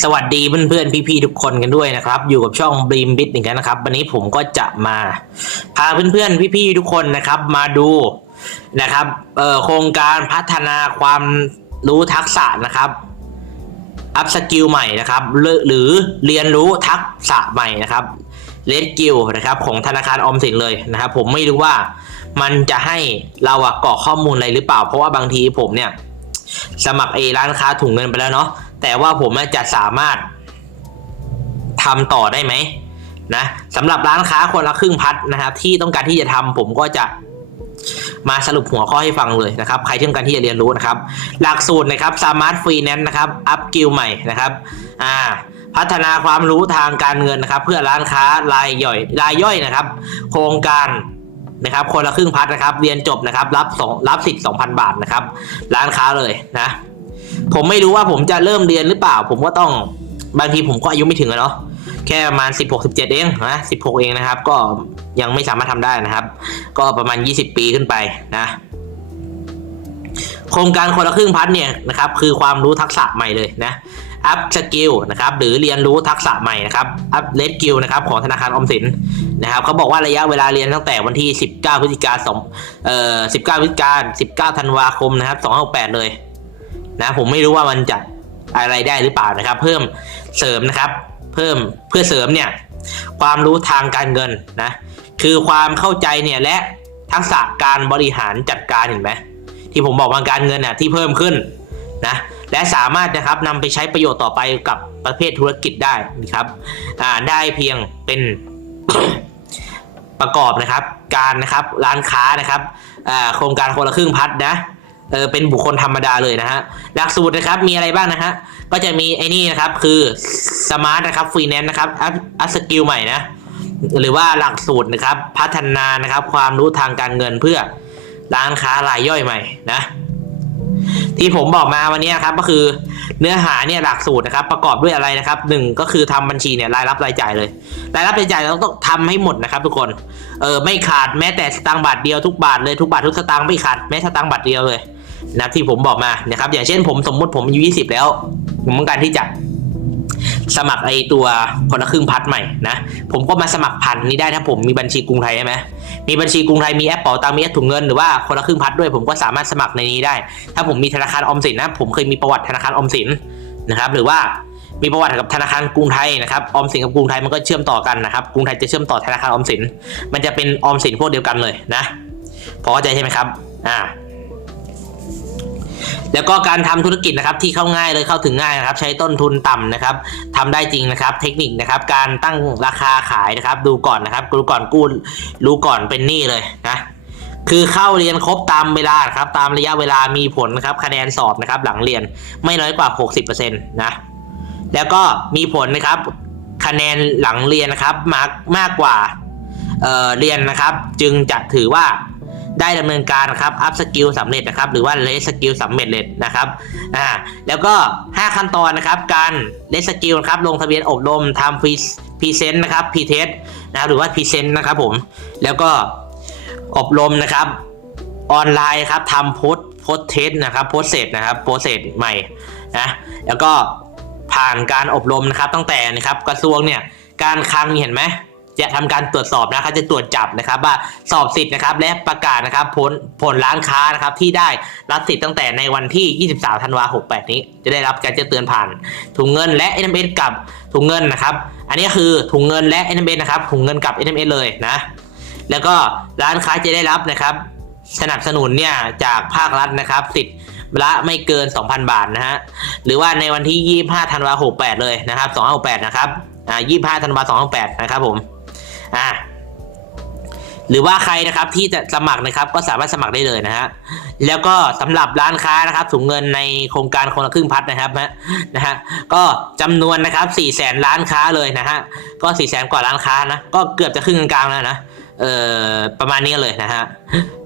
สวัสดีเพื่อนๆ พี่ๆ ทุกคนกันด้วยนะครับ อยู่กับช่องบ e มบิ t อีกแล้วนะครับ วันนี้ผมก็จะมาพาเพื่อนๆ พี่ๆ ทุกคนนะครับ มาดูนะครับโครงการพัฒนาความรู้ทักษะนะครับอัพสกิลใหม่นะครับหรือหรือเรียนรู้ทักษะใหม่นะครับเลดกิลนะครับของธนาคารออมสินเลยนะครับ ผมไม่รู้ว่ามันจะให้เราอะกรอกข้อมูลอะไรหรือเปล่า เพราะว่าบางทีผมเนี่ยสมัครเอร้านค้าถุงเงินไปแล้วเนาะ แต่ว่าผมจะสามารถทำต่อได้ไหมนะสำหรับร้านค้าคนละครึ่งพัดนะครับ ที่ต้องการที่จะทำผมก็จะมาสรุปหัวข้อให้ฟังเลยนะครับ ใครที่ต้องการที่จะเรียนรู้นะครับ หลักสูตรนะครับสามารถฟรีแนนซ์นะครับ อัพกิลใหม่นะครับอ่าพัฒนาความรู้ทางการเงินนะครับ เพื่อร้านค้ารายย่อยรายย่อยนะครับ โครงการนะครับ คนละครึ่งพัดนะครับ เรียนจบนะครับ รับสองรับสิทธิ์สองพันบาทนะครับ ร้านค้าเลยนะ ผมไม่รู้ว่าผมจะเริ่มเรียนหรือเปล่า ผมก็ต้องบางทีผมก็อายุไม่ถึงอะเนาะแค่ประมาณสิบหกสิบเจ็ดเองนะสิบหกเองนะครับ ก็ยังไม่สามารถทำได้นะครับ ก็ประมาณยี่สิบปีขึ้นไปนะโครงการคนละครึ่งพัดเนี่ยนะครับคือความรู้ทักษะใหม่เลยนะอัพสกิลนะครับหรือเรียนรู้ทักษะใหม่นะครับอัพเลดกิลนะครับของธนาคารออมสินนะครับเขาบอกว่าระยะเวลาเรียนตั้งแต่วันที่ 19 พฤศจิกาสองเอ่อ19 พฤศจิกา19 ธันวาคมนะครับ268เลย นะผมไม่รู้ว่ามันจะอะไรได้หรือเปล่านะครับ เพิ่มเสริมนะครับ เพิ่มเพื่อเสริมเนี่ยความรู้ทางการเงินนะคือความเข้าใจเนี่ยและทักษะการบริหารจัดการเห็นไหมที่ผมบอกว่าการเงินน่ะที่เพิ่มขึ้นนะและสามารถนะครับนำไปใช้ประโยชน์ต่อไปกับประเภทธุรกิจได้นะครับอ่าได้เพียงเป็นประกอบนะครับ การนะครับร้านค้านะครับอ่าโครงการคนละครึ่งพัดนะ เออเป็นบุคคลธรรมดาเลยนะฮะหลักสูตรนะครับมีอะไรบ้างนะฮะก็จะมีไอ้นี่นะครับคือสมาร์ทนะครับฟรีแนนซ์นะครับอัพสกิลใหม่นะหรือว่าหลักสูตรนะครับพัฒนานะครับความรู้ทางการเงินเพื่อร้านค้ารายย่อยใหม่นะที่ผมบอกมาวันนี้ครับก็คือเนื้อหาเนี่ยหลักสูตรนะครับ ประกอบด้วยอะไรนะครับหนึ่งก็คือทำบัญชีเนี่ยรายรับรายจ่ายเลย รายรับรายจ่ายเราต้องทำให้หมดนะครับ ทุกคนเออไม่ขาดแม้แต่สตางค์บาทเดียวทุกบาทเลยทุกบาททุกสตางค์ไม่ขาดแม้สตางค์บาทเดียวเลย นะที่ผมบอกมานะครับ อย่างเช่นผมสมมติผมอายุ20แล้ว ผมต้องการที่จะสมัครไอตัวคนละครึ่งพัดใหม่นะผมก็มาสมัครผ่านนี้ได้ถ้าผมมีบัญชีกรุงไทยใช่ไหมมีบัญชีกรุงไทยมีแอปเป๋าตังมีแอปถุงเงินหรือว่าคนละครึ่งพัดด้วยผมก็สามารถสมัครในนี้ได้ ถ้าผมมีธนาคารออมสินนะผมเคยมีประวัติธนาคารออมสินนะครับ หรือว่ามีประวัติกับธนาคารกรุงไทยนะครับออมสินกับกรุงไทยมันก็เชื่อมต่อกันนะครับกรุงไทยจะเชื่อมต่อธนาคารออมสิน มันจะเป็นออมสินพวกเดียวกันเลยนะพอเข้าใจใช่ไหมครับอ่า แล้วก็การทำธุรกิจนะครับที่เข้าง่ายเลยเข้าถึงง่ายนะครับ ใช้ต้นทุนต่ำนะครับทำได้จริงนะครับ เทคนิคนะครับ การตั้งราคาขายนะครับ ดูก่อนนะครับดูก่อนกู้รู้ก่อนเป็นหนี้เลยนะคือเข้าเรียนครบตามเวลาครับ ตามระยะเวลามีผลนะครับ คะแนนสอบนะครับ หลังเรียนไม่น้อยกว่า 60%นะแล้วก็มีผลนะครับ คะแนนหลังเรียนนะครับมากมากกว่าเอ่อเรียนนะครับ จึงจะถือว่า ได้ดำเนินการนะครับอัพสกิลสำเร็จนะครับหรือว่าเลสสกิลสำเร็จเลยนะครับอ่าแล้วก็ 5 ขั้นตอนนะครับการเลสสกิลครับลงทะเบียนอบรมทำพรีพรีเซนต์นะครับพรีเทสนะครับหรือว่าพรีเซนต์นะครับผมแล้วก็อบรมนะครับออนไลน์ครับทำโพสโพสเทสนะครับโพสเซตนะครับโพสเซตใหม่นะแล้วก็ผ่านการอบรมนะครับตั้งแต่นะครับกระทรวงเนี่ยการคลังเห็นไหม จะทำการตรวจสอบนะเขาจะตรวจจับนะครับว่าสอบสิทธิ์นะครับและประกาศนะครับผลผลร้านค้านะครับที่ได้รับสิทธิ์ตั้งแต่ในวันที่ 23 ธันวาคม 68 นี้ จะได้รับการแจ้งเตือนผ่าน ถุงเงินและ SMS กับถุงเงินนะครับ อันนี้คือถุงเงินและ SMS นะครับถุงเงินกับ SMS เลยนะ แล้วก็ร้านค้าจะได้รับนะครับสนับสนุนเนี่ยจากภาครัฐนะครับสิทธิ์ละไม่เกิน 2,000 บาทนะฮะหรือว่าในวันที่ 25 ธันวาคม 68 เลยนะครับ268 นะครับอ่า25 ธันวาคม268นะครับผม อ่าหรือว่าใครนะครับที่จะสมัครนะครับก็สามารถสมัครได้เลยนะฮะแล้วก็สำหรับร้านค้านะครับถุงเงินในโครงการคนละครึ่งพัดนะครับนะนะฮะก็จำนวนนะครับ4ี่แสนล้านค้าเลยนะฮะก็4ี่แสนกว่าร้านค้านะก็เกือบจะครึ่งกลางแล้วนะเอ่อประมาณนี้เลยนะฮะ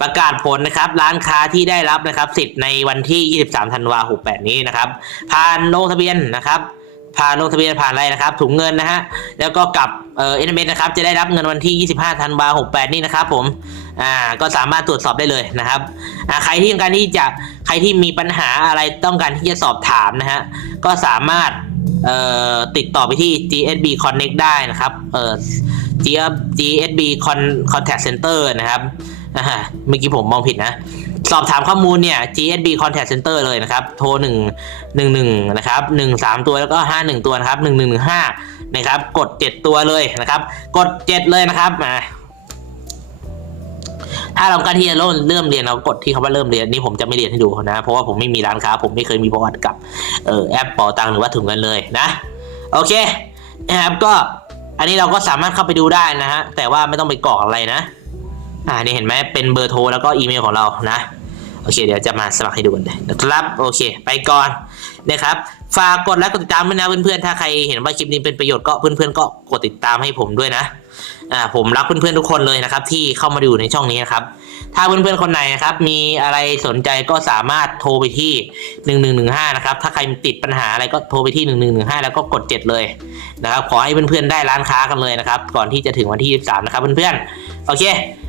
ประกาศผลนะครับร้านค้าที่ได้รับนะครับสิทธิ์ในวันที่ 23 ธันวาคม68 นี้นะครับผ่านลงทะเบียนนะครับ ผ่านลงทะเบียนผ่านอะไรนะครับ ถุงเงินนะฮะแล้วก็กับเอ่อเอ็นเนะครับจะได้รับเงินวันที่ 25ธันวาคม68 นี่นะครับผมอ่าก็สามารถตรวจสอบได้เลยนะครับอ่าใครที่ต้องการที่จะใครที่มีปัญหาอะไรต้องการที่จะสอบถามนะฮะก็สามารถเอ่อติดต่อไปที่ GSB Connect ได้นะครับเอ่อ GSB Con- Contact Center นะครับอ่าเมื่อกี้ผมมองผิดนะ สอบถามข้อมูลเนี่ย GSB Contact Center เลยนะครับ โทร 1 1 1 นะครับ 1 3 ตัวแล้วก็ 5 1 ตัวนะครับ 1 1 1 5 นะครับ กด 7 ตัวเลยนะครับ กด 7 เลยนะครับมาถ้าเราการที่จะเริ่มเริ่มเรียนเรากดที่คำว่าเริ่มเรียนนี่ผมจะไม่เรียนให้ดูนะ เพราะว่าผมไม่มีร้านค้า ผมไม่เคยมีประวัติกับออแอปเป๋าตังหรือว่าถุงเงินเลยนะ โอเคนะครับก็อันนี้เราก็สามารถเข้าไปดูได้นะฮะแต่ว่าไม่ต้องไปกรอกอะไรนะ อ่านี่เห็นไหมเป็นเบอร์โทรแล้วก็อีเมลของเรานะโอเคเดี๋ยวจะมาสมัครให้ดูกันเลยนะครับโอเค ไปก่อนนะครับฝากกดไลค์กดติดตามด้วยนะเพื่อนๆถ้าใครเห็นว่าคลิปนี้เป็นประโยชน์ก็เพื่อนๆก็กดติดตามให้ผมด้วยนะอ่าผมรักเพื่อนๆทุกคนเลยนะครับ ที่เข้ามาดูในช่องนี้นะครับ ถ้าเพื่อนๆคนไหนนะครับ มีอะไรสนใจก็สามารถโทรไปที่ 1115 นะครับ ถ้าใครติดปัญหาอะไรก็โทรไปที่ 1115 แล้วก็กด 7 เลยนะครับขอให้เพื่อนๆได้ร้านค้ากันเลยนะครับ ก่อนที่จะถึงวันที่ 23 นะครับเพื่อนๆโอเค